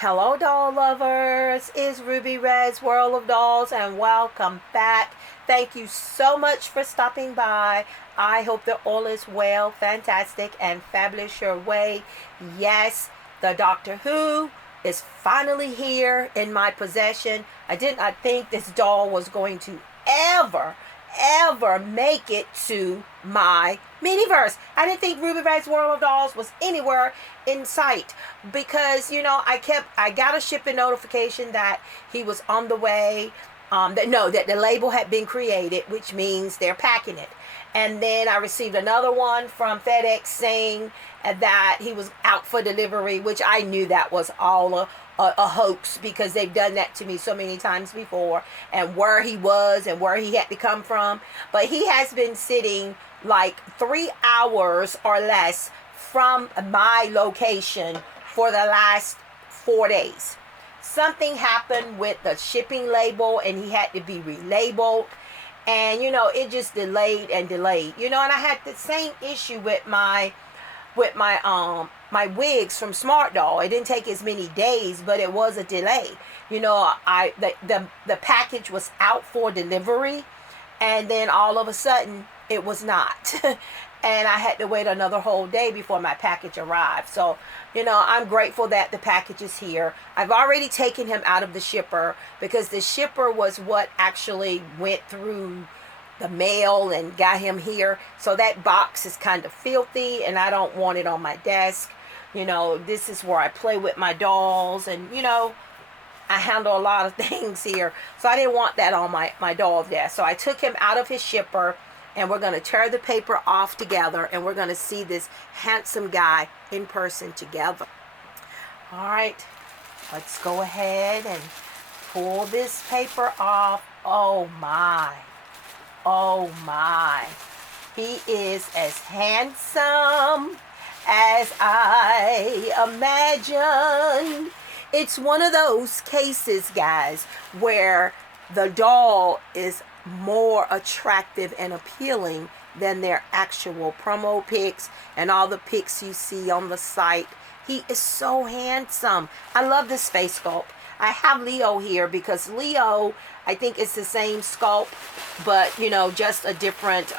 Hello doll lovers, it's Ruby Red's World of Dolls and welcome back. Thank you so much for stopping by. I hope that all is well, fantastic, and fabulous your way. Yes, the Doctor Who is finally here in my possession. I did not think this doll was going to ever make it to my miniverse. I didn't think Ruby Red's World of Dolls was anywhere in sight because I got a shipping notification that he was on the way. That the label had been created, which means they're packing it. And then I received another one from FedEx saying that he was out for delivery, which I knew that was all a hoax because they've done that to me so many times before, and where he was and where he had to come from. But he has been sitting like 3 hours or less from my location for the last 4 days. Something happened with the shipping label and he had to be relabeled, and it just delayed and delayed, and I had the same issue with my my wigs from Smart Doll. It didn't take as many days, but it was a delay. The package was out for delivery, and then all of a sudden it was not. And I had to wait another whole day before my package arrived. So, I'm grateful that the package is here. I've already taken him out of the shipper because the shipper was what actually went through the mail and got him here. So that box is kind of filthy and I don't want it on my desk. This is where I play with my dolls, and I handle a lot of things here. So I didn't want that on my doll desk. So I took him out of his shipper, and we're going to tear the paper off together, and we're going to see this handsome guy in person together. All right, let's go ahead and pull this paper off. Oh my. He is as handsome as I imagined. It's one of those cases, guys, where the doll is more attractive and appealing than their actual promo pics and all the pics you see on the site. He is so handsome. I love this face sculpt. I have Leo here because Leo, I think it's the same sculpt, but just a different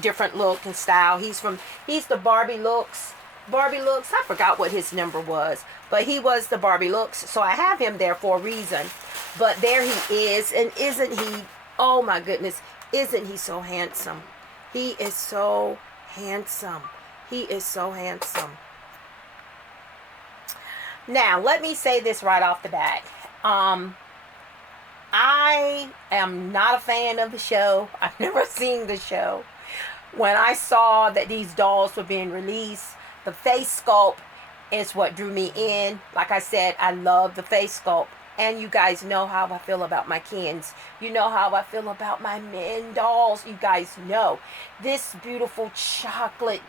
different look and style. He's the Barbie looks. I forgot what his number was, but he was the Barbie looks. So I have him there for a reason. But there he is, and isn't he? Oh my goodness, isn't he so handsome? He is so handsome. He is so handsome. Now, let me say this right off the bat. I am not a fan of the show. I've never seen the show. When I saw that these dolls were being released, the face sculpt is what drew me in. Like I said, I love the face sculpt. And you guys know how I feel about my Kens. You know how I feel about my men dolls. You guys know. This beautiful chocolate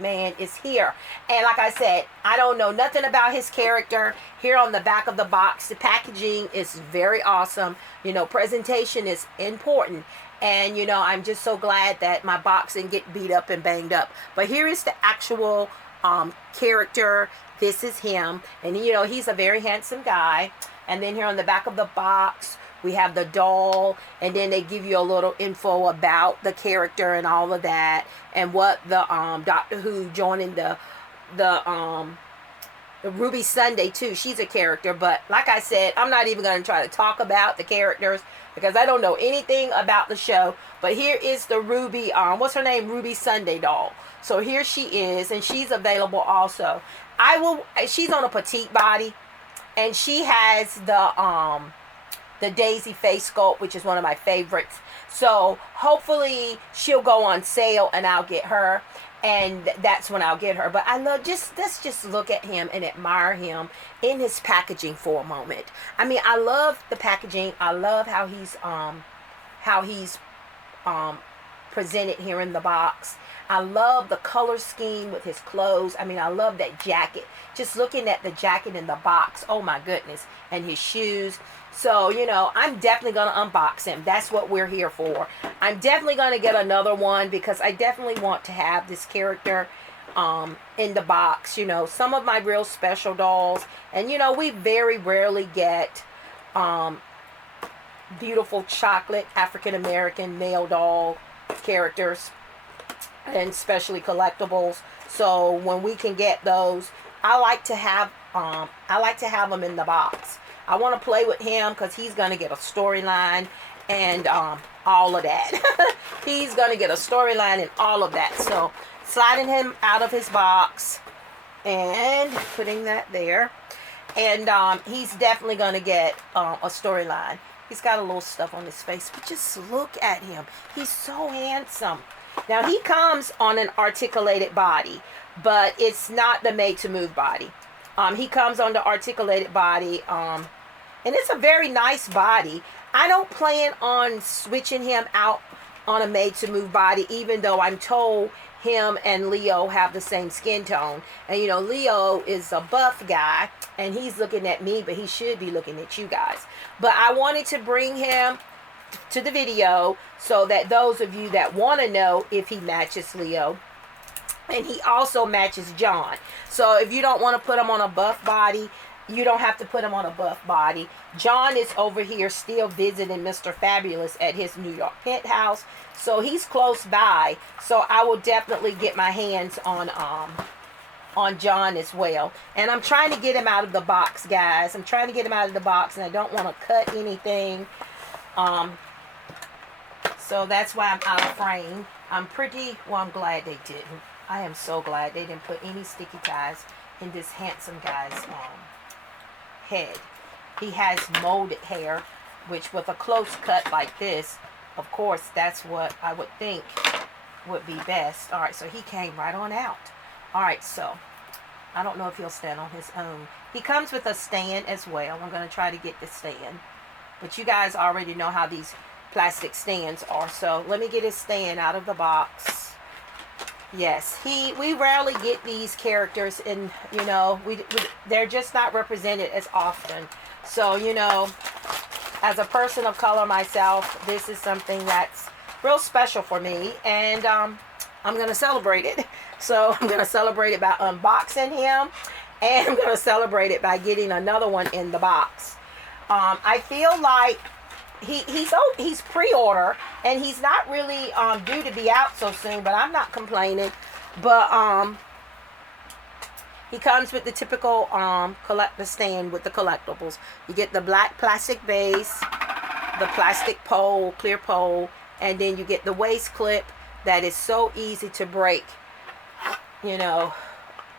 man is here. And like I said, I don't know nothing about his character. Here on the back of the box, the packaging is very awesome. Presentation is important. And, I'm just so glad that my box didn't get beat up and banged up. But here is the actual character. This is him. And, he's a very handsome guy. And then here on the back of the box, we have the doll, and then they give you a little info about the character and all of that, and what the Doctor Who joining the Ruby Sunday too. She's a character, but like I said, I'm not even going to try to talk about the characters because I don't know anything about the show. But here is the Ruby, what's her name? Ruby Sunday doll. So here she is, and she's available also. She's on a petite body, and she has the Daisy face sculpt, which is one of my favorites. So hopefully she'll go on sale and I'll get her, and that's when I'll get her. But let's just look at him and admire him in his packaging for a moment. I mean, I love the packaging. I love how he's presented here in the box. I love the color scheme with his clothes. I mean, I love that jacket. Just looking at the jacket in the box, oh my goodness, and his shoes. So, I'm definitely going to unbox him. That's what we're here for. I'm definitely going to get another one because I definitely want to have this character in the box. You know, some of my real special dolls, and you know, we very rarely get beautiful chocolate African American male doll characters, and especially collectibles. So when we can get those, I like to have them in the box. I want to play with him because he's gonna get a storyline and all of that. He's gonna get a storyline and all of that. So sliding him out of his box and putting that there, and he's definitely gonna get a storyline. He's got a little stuff on his face, but just look at him. He's so handsome. Now he comes on an articulated body, but it's not the made to move body. He comes on the articulated body, and it's a very nice body. I don't plan on switching him out on a made to move body, even though I'm told him and Leo have the same skin tone. And you know, Leo is a buff guy and he's looking at me, but he should be looking at you guys. But I wanted to bring him to the video so that those of you that want to know if he matches Leo, and he also matches John. So if you don't want to put him on a buff body, you don't have to put him on a buff body. John is over here still visiting Mr. Fabulous at his New York penthouse. So he's close by. So I will definitely get my hands on John as well. And I'm trying to get him out of the box, guys. I'm trying to get him out of the box, and I don't want to cut anything. So that's why I'm out of frame. I'm glad they didn't. I am so glad they didn't put any sticky ties in this handsome guy's head. He has molded hair, which with a close cut like this, of course, that's what I would think would be best. All right, so he came right on out. All right, so I don't know if he'll stand on his own. He comes with a stand as well. I'm going to try to get the stand. But you guys already know how these plastic stands are. So let me get his stand out of the box. Yes, we rarely get these characters, and you know, they're just not represented as often. So you know, as a person of color myself, this is something that's real special for me, and I'm gonna celebrate it. So I'm gonna celebrate it by unboxing him, and I'm gonna celebrate it by getting another one in the box. I feel like he's pre-order, and he's not really due to be out so soon, but I'm not complaining. But he comes with the typical collector stand with the collectibles. You get the black plastic base, the plastic pole, clear pole, and then you get the waist clip that is so easy to break. You know,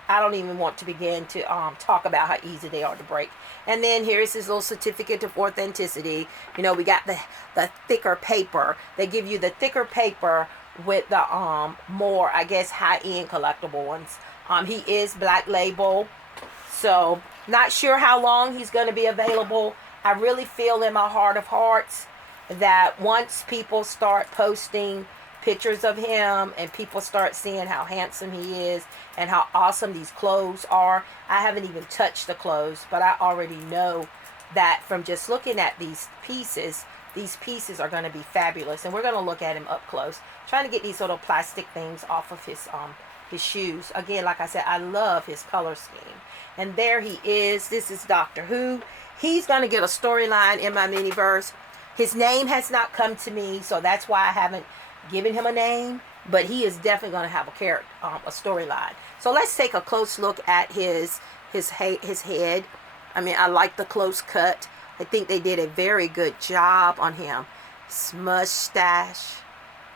I don't even want to begin to talk about how easy they are to break. And then here's his little certificate of authenticity. You know, we got the thicker paper. They give you the thicker paper with the more, I guess, high-end collectible ones. He is black label, so not sure how long he's going to be available. I really feel in my heart of hearts that once people start posting pictures of him and people start seeing how handsome he is and how awesome these clothes are. I haven't even touched the clothes, but I already know that from just looking at these pieces are going to be fabulous. And we're going to look at him up close, trying to get these little plastic things off of his shoes. Again, like I said, I love his color scheme. And there he is. This is Doctor Who. He's going to get a storyline in my miniverse. His name has not come to me, so that's why I haven't given him a name, but he is definitely going to have a storyline. So let's take a close look at his head. I mean, I like the close cut. I think they did a very good job on him. His mustache,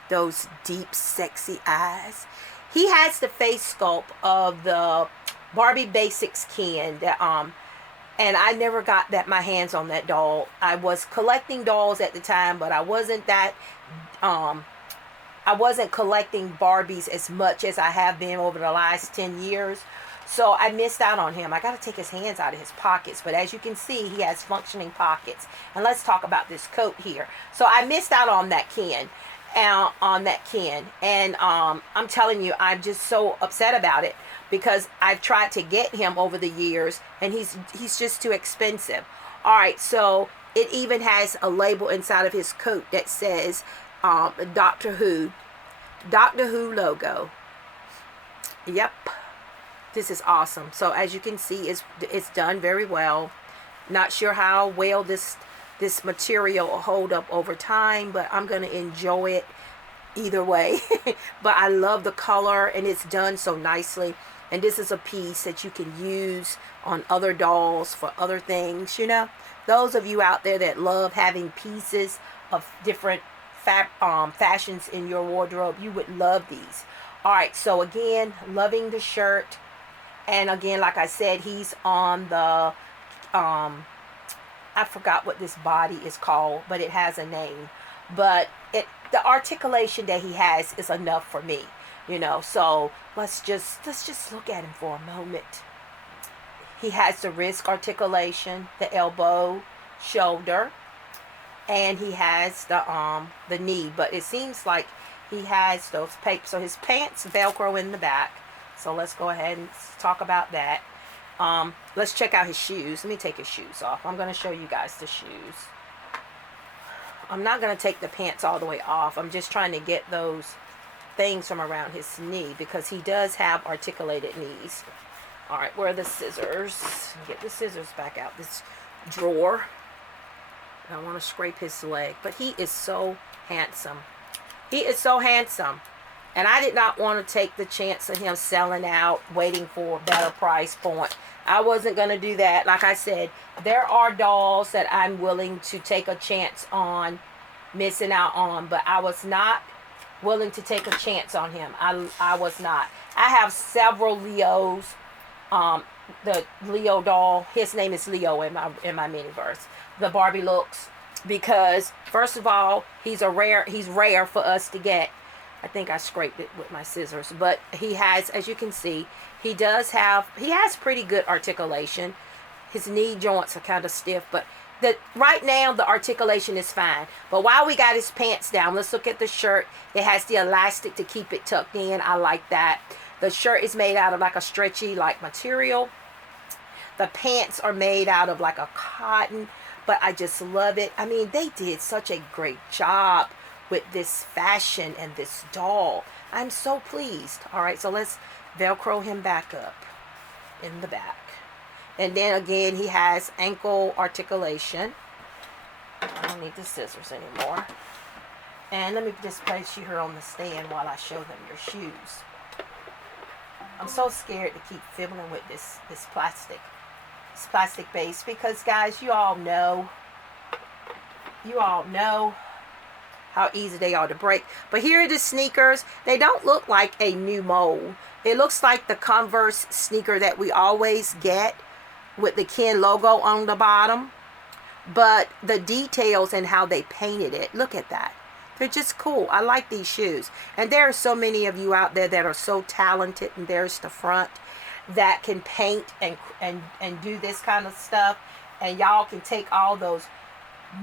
those deep, sexy eyes. He has the face sculpt of the Barbie Basics Ken that and I never got my hands on that doll. I was collecting dolls at the time, but I wasn't collecting Barbies as much as I have been over the last 10 years. So I missed out on him. I got to take his hands out of his pockets. But as you can see, he has functioning pockets. And let's talk about this coat here. So I missed out on that Ken. And I'm telling you, I'm just so upset about it, because I've tried to get him over the years, and he's just too expensive. All right, so it even has a label inside of his coat that says Doctor Who logo. Yep. This is awesome. So as you can see, it's done very well. Not sure how well this material will hold up over time, but I'm going to enjoy it either way. But I love the color, and it's done so nicely. And this is a piece that you can use on other dolls for other things, you know. Those of you out there that love having pieces of different fashions in your wardrobe, you would love these. All right, so again, loving the shirt. And again, like I said, he's on the I forgot what this body is called, but it has a name. But the articulation that he has is enough for me, you know. So let's just look at him for a moment. He has the wrist articulation, the elbow, shoulder, and he has the knee. But it seems like he has those papers. So his pants Velcro in the back. So let's go ahead and talk about that. Let's check out his shoes. Let me take his shoes off. I'm going to show you guys the shoes. I'm not going to take the pants all the way off. I'm just trying to get those things from around his knee because he does have articulated knees. All right, where are the scissors? Get the scissors back out this drawer. I don't want to scrape his leg, but he is so handsome. He is so handsome. And I did not want to take the chance of him selling out, waiting for a better price point. I wasn't going to do that. Like I said, there are dolls that I'm willing to take a chance on missing out on, but I was not willing to take a chance on him. I was not. I have several Leos. The Leo doll, his name is Leo in my mini-verse. The Barbie looks, because first of all, he's rare for us to get. I think I scraped it with my scissors, but he has, as you can see, he has pretty good articulation. His knee joints are kind of stiff, but right now the articulation is fine. But while we got his pants down, let's look at the shirt. It has the elastic to keep it tucked in. I like that. The shirt is made out of like a stretchy material. The pants are made out of like a cotton, but I just love it. I mean, they did such a great job with this fashion and this doll. I'm so pleased. All right, so let's Velcro him back up in the back. And then again, he has ankle articulation. I don't need the scissors anymore. And let me just place you here on the stand while I show them your shoes. I'm so scared to keep fiddling with this plastic base, because guys, you all know how easy they are to break. But here are the sneakers. They don't look like a new mold. It looks like the Converse sneaker that we always get with the Ken logo on the bottom. But the details and how they painted it, look at that. They're just cool. I like these shoes. And there are so many of you out there that are so talented, and there's the front, that can paint and do this kind of stuff. And y'all can take all those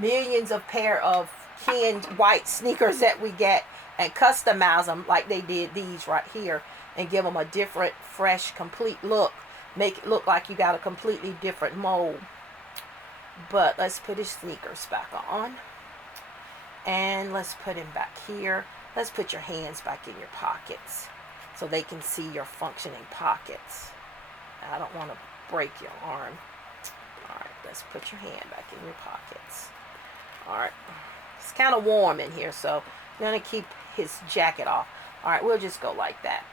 millions of pair of Ken white sneakers that we get and customize them like they did these right here, and give them a different, fresh, complete look. Make it look like you got a completely different mold. But let's put his sneakers back on. And let's put him back here. Let's put your hands back in your pockets so they can see your functioning pockets. I don't want to break your arm. All right, let's put your hand back in your pockets. All right. It's kind of warm in here, so I'm going to keep his jacket off. All right, we'll just go like that.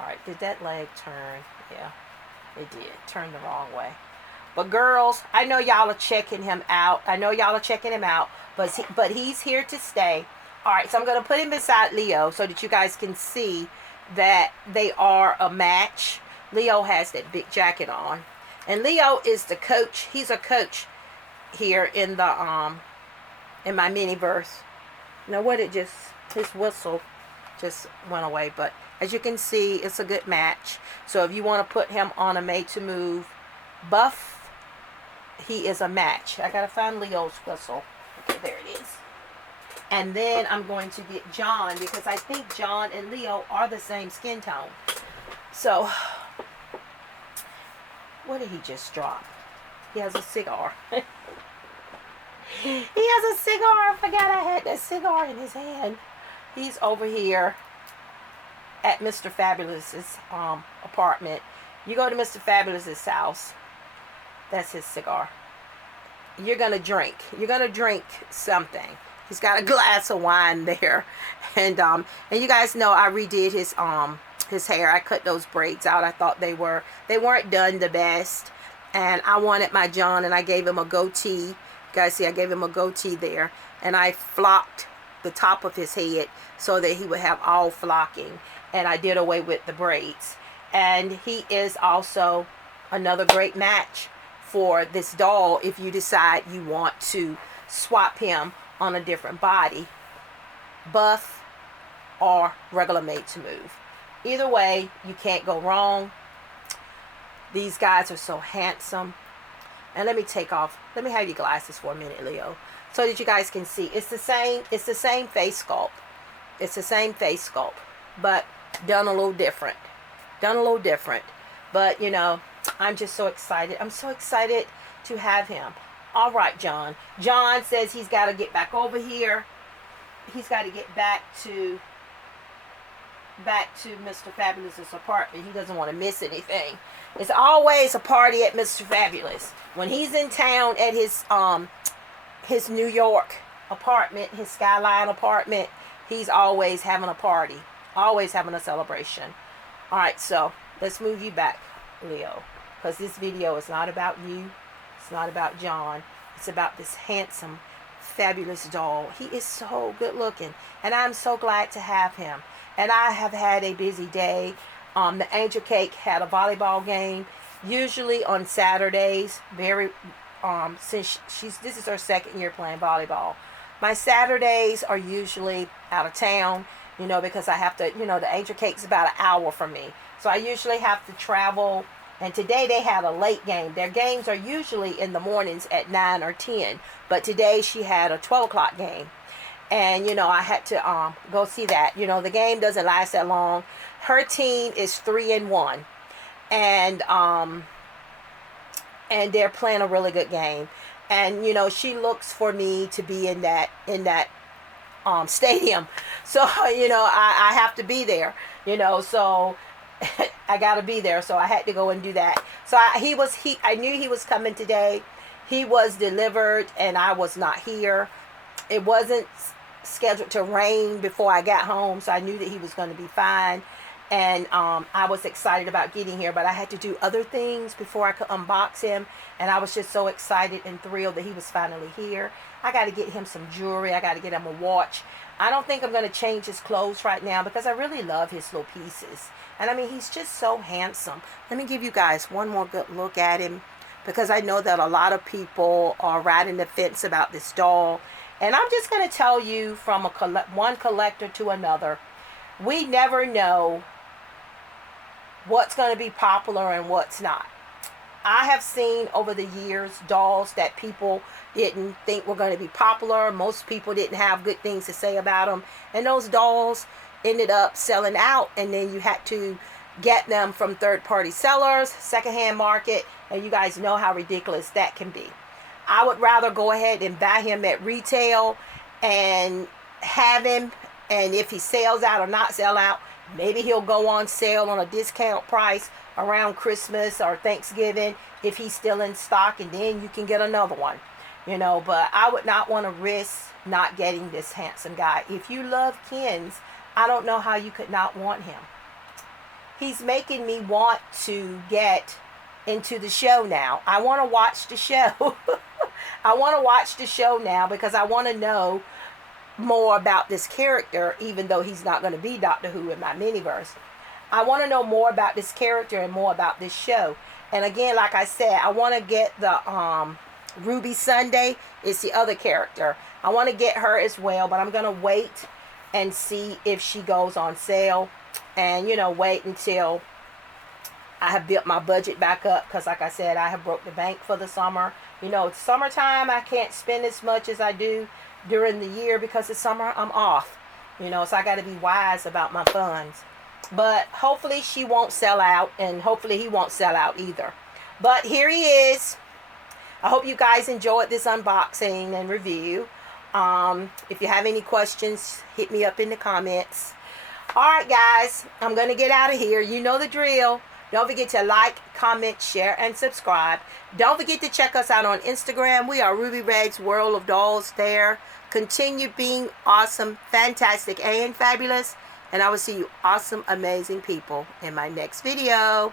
All right, did that leg turn? Yeah, it did. Turn the wrong way. But girls, I know y'all are checking him out. But he's here to stay. All right, so I'm going to put him beside Leo so that you guys can see that they are a match. Leo has that big jacket on. And Leo is the coach. He's a coach here in the in my mini-verse. Now his whistle just went away. But as you can see, it's a good match. So if you want to put him on a made-to-move buff, he is a match. I got to find Leo's whistle. Okay, there it is. And then I'm going to get John, because I think John and Leo are the same skin tone. So, what did he just drop? He has a cigar. He has a cigar. I forgot I had that cigar in his hand. He's over here. at Mr. Fabulous's apartment, you go to Mr. Fabulous's house, that's his cigar, you're going to drink. You're going to drink something. He's got a glass of wine there. And you guys know I redid his hair. I cut those braids out. I thought they weren't done the best. And I wanted my John, and I gave him a goatee. You guys see, I gave him a goatee there. And I flocked the top of his head so that he would have all flocking. And I did away with the braids. And he is also another great match for this doll if you decide you want to swap him on a different body, buff or regular made to move. Either way, you can't go wrong. These guys are so handsome. And let me have your glasses for a minute, Leo, so that you guys can see. It's the same face sculpt. It's the same face sculpt, but done a little different. But you know, I'm just so excited. I'm so excited to have him. All right, John. John says he's got to get back over here. He's got to get back to Mr. Fabulous's apartment. He doesn't want to miss anything. It's always a party at Mr. Fabulous. When he's in town at his New York apartment, his Skyline apartment, he's always having a party. Always having a celebration. All right, so let's move you back, Leo, because this video is not about you. It's not about John. It's about this handsome, fabulous doll. He is so good looking, and I'm so glad to have him. And I have had a busy day. The Angel Cake had a volleyball game, usually on Saturdays. Since this is her second year playing volleyball. My Saturdays are usually out of town, you know, because I have to, you know, the Angel Cake's about an hour from me. So I usually have to travel. And today they had a late game. Their games are usually in the mornings at 9 or 10. But today she had a 12 o'clock game. And, you know, I had to go see that. You know, the game doesn't last that long. Her team is 3-1. And they're playing a really good game. And, you know, she looks for me to be in that stadium. So, you know, I have to be there, you know, so I got to be there. So I had to go and do that. So I knew he was coming today. He was delivered and I was not here. It wasn't scheduled to rain before I got home. So I knew that he was going to be fine. And I was excited about getting here, but I had to do other things before I could unbox him. And I was just so excited and thrilled that he was finally here. I got to get him some jewelry. I got to get him a watch. I don't think I'm going to change his clothes right now because I really love his little pieces. And I mean, he's just so handsome. Let me give you guys one more good look at him because I know that a lot of people are riding the fence about this doll. And I'm just going to tell you from one collector to another, we never know what's going to be popular and what's not. I have seen over the years dolls that people didn't think were going to be popular. Most people didn't have good things to say about them. And those dolls ended up selling out. And then you had to get them from third-party sellers, secondhand market. And you guys know how ridiculous that can be. I would rather go ahead and buy him at retail and have him. And if he sells out or not sell out, maybe he'll go on sale on a discount price around Christmas or Thanksgiving if he's still in stock, and then you can get another one, you know. But I would not want to risk not getting this handsome guy. If you love Kens, I don't know how you could not want him. He's making me want to get into the show now. I want to watch the show. I want to watch the show now because I want to know more about this character, even though he's not going to be Doctor Who in my miniverse. I want to know more about this character and more about this show. And again, like I said, I want to get the Ruby Sunday is the other character. I want to get her as well, but I'm going to wait and see if she goes on sale. And, you know, wait until I have built my budget back up. Because like I said, I have broke the bank for the summer. You know, it's summertime. I can't spend as much as I do during the year because it's summer. I'm off. You know, so I got to be wise about my funds. But hopefully she won't sell out, and hopefully he won't sell out either. But here he is. I hope you guys enjoyed this unboxing and review. If you have any questions, hit me up in the comments. All right, guys, I'm going to get out of here. You know the drill. Don't forget to like, comment, share, and subscribe. Don't forget to check us out on Instagram. We are Ruby Red's World of Dolls there. Continue being awesome, fantastic, and fabulous. And I will see you awesome, amazing people in my next video.